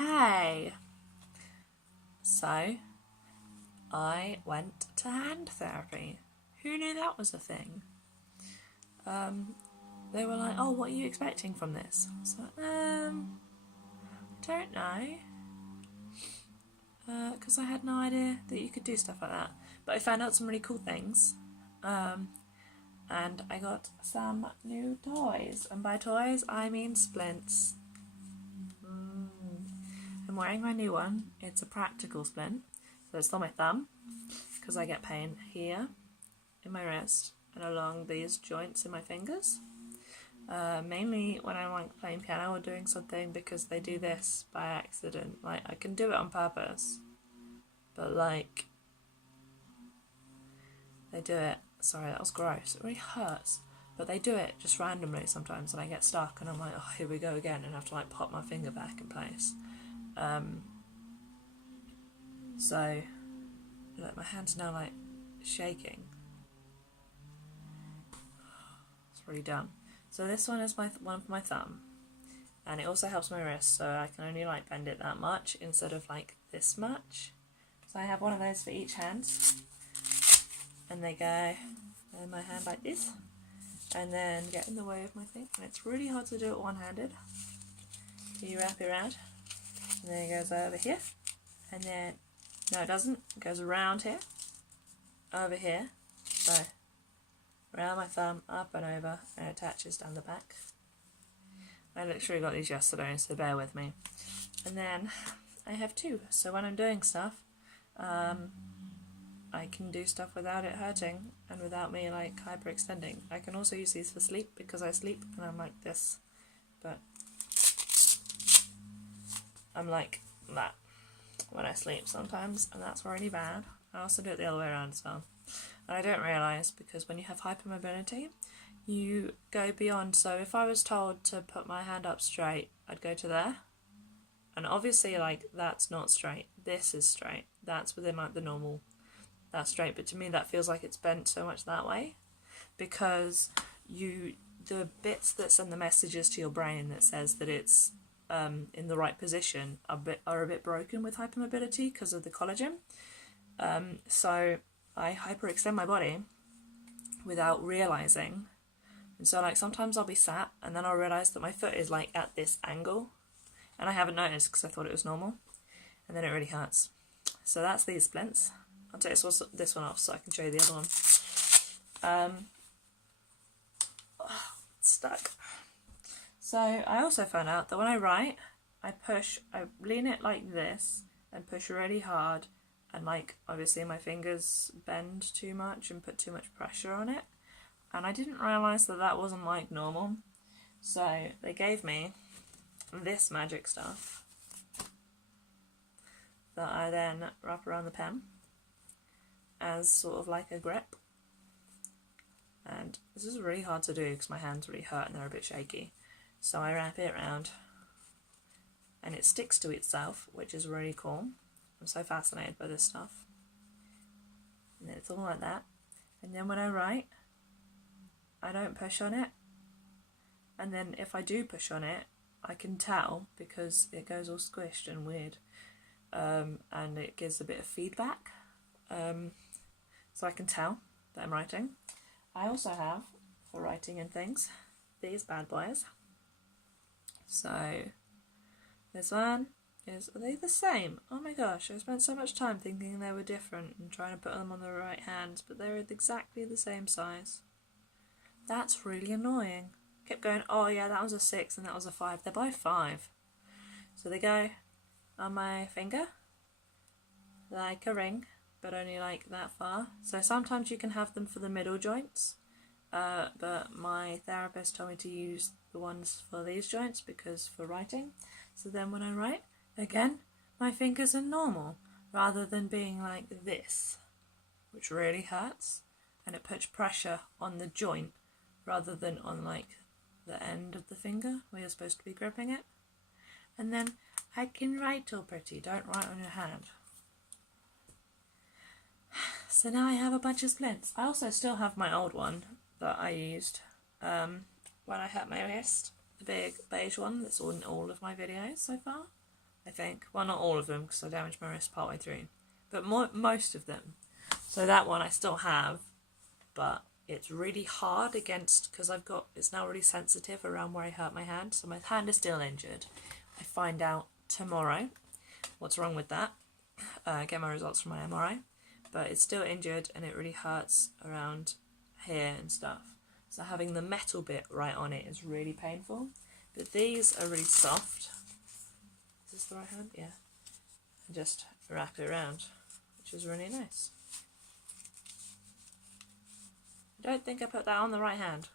Hey! So, I went to hand therapy. Who knew that was a thing? They were like, oh, what are you expecting from this? I was like, I don't know. Because I had no idea that you could do stuff like that. But I found out some really cool things. And I got some new toys. And by toys, I mean splints. I'm wearing my new one. It's a practical splint. So it's on my thumb. Because I get pain here, in my wrist, and along these joints in my fingers. Mainly when I'm like playing piano or doing something, because they do this by accident. Like, I can do it on purpose, but like, they do it, sorry, that was gross, it really hurts, but they do it just randomly sometimes, and I get stuck, and I'm like, oh, here we go again, and I have to like pop my finger back in place. So, like, my hand's now like shaking. It's really dumb. So this one is one for my thumb, and it also helps my wrist, so I can only like bend it that much instead of like this much. So I have one of those for each hand, and they go in my hand like this, and then get in the way of my thing, and it's really hard to do it one-handed. You wrap it around, and then it goes over here, and then, no it doesn't, it goes around here, over here, so around my thumb, up and over, and attaches down the back. I literally got these yesterday, so bear with me. And then I have two, so when I'm doing stuff, I can do stuff without it hurting and without me like hyperextending. I can also use these for sleep because I sleep and I'm like this, but I'm like that when I sleep sometimes, and that's really bad. I also do it the other way around as well. And I don't realise, because when you have hypermobility, you go beyond. So if I was told to put my hand up straight, I'd go to there. And obviously, like, that's not straight. This is straight. That's within, like, the normal. That's straight. But to me, that feels like it's bent so much that way. Because the bits that send the messages to your brain that says that it's in the right position are a bit broken with hypermobility because of the collagen. So I hyperextend my body without realising. And so, like, sometimes I'll be sat and then I'll realise that my foot is, like, at this angle. And I haven't noticed because I thought it was normal. And then it really hurts. So that's these splints. I'll take this one off so I can show you the other one. It's stuck. So I also found out that when I write, I lean it like this and push really hard. And, like, obviously my fingers bend too much and put too much pressure on it. And I didn't realise that that wasn't, like, normal. So they gave me this magic stuff that I then wrap around the pen as sort of like a grip. And this is really hard to do because my hands really hurt and they're a bit shaky. So I wrap it around and it sticks to itself, which is really cool. I'm so fascinated by this stuff. And then it's all like that. And then when I write, I don't push on it. And then if I do push on it, I can tell because it goes all squished and weird. And it gives a bit of feedback. So I can tell that I'm writing. I also have, for writing and things, these bad boys. So this one are they the same? Oh my gosh, I spent so much time thinking they were different and trying to put them on the right hand, but they're exactly the same size. That's really annoying. Kept going, oh yeah, that was a 6 and that was a 5. They're both 5. So they go on my finger like a ring, but only like that far. So sometimes you can have them for the middle joints, but my therapist told me to use the ones for these joints because for writing. So then when I write, again, my fingers are normal, rather than being like this, which really hurts, and it puts pressure on the joint, rather than on like the end of the finger, where you're supposed to be gripping it. And then I can write all pretty, don't write on your hand. So now I have a bunch of splints. I also still have my old one that I used when I hurt my wrist, the big beige one that's in all of my videos so far. I think. Well, not all of them, because I damaged my wrist partway through. But most of them. So that one I still have, but it's really hard against, because it's now really sensitive around where I hurt my hand. So my hand is still injured. I find out tomorrow what's wrong with that. Get my results from my MRI. But it's still injured and it really hurts around here and stuff. So having the metal bit right on it is really painful. But these are really soft. Is this the right hand? Yeah. And just wrap it around, which is really nice. I don't think I put that on the right hand.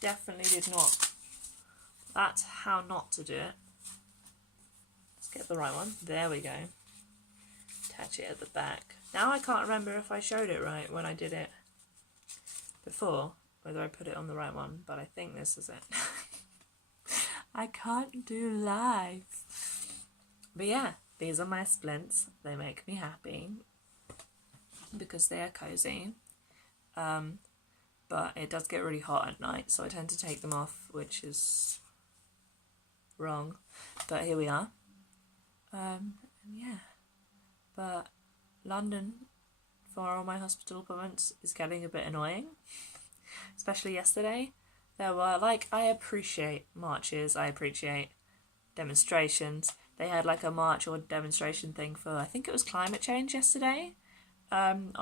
Definitely did not. That's how not to do it. Let's get the right one. There we go. Attach it at the back. Now I can't remember if I showed it right when I did it before, whether I put it on the right one, but I think this is it. I can't do live. But yeah, these are my splints. They make me happy because they are cozy. But it does get really hot at night, so I tend to take them off, which is wrong. But here we are. Yeah. But London, for all my hospital appointments, is getting a bit annoying. Especially yesterday. There were, I appreciate marches, I appreciate demonstrations. They had a march or demonstration thing for, I think it was climate change yesterday, on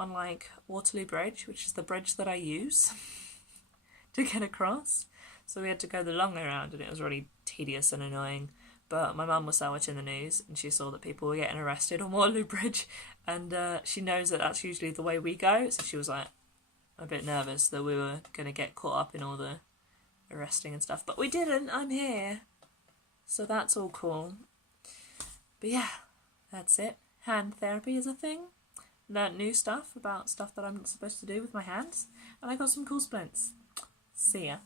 Waterloo Bridge, which is the bridge that I use to get across. So we had to go the long way around and it was really tedious and annoying. But my mum was watching the news and she saw that people were getting arrested on Waterloo Bridge, and she knows that that's usually the way we go, so she was a bit nervous that we were going to get caught up in all the arresting and stuff. But we didn't, I'm here. So that's all cool. But yeah, that's it. Hand therapy is a thing. Learned new stuff about stuff that I'm supposed to do with my hands. And I got some cool splints. See ya.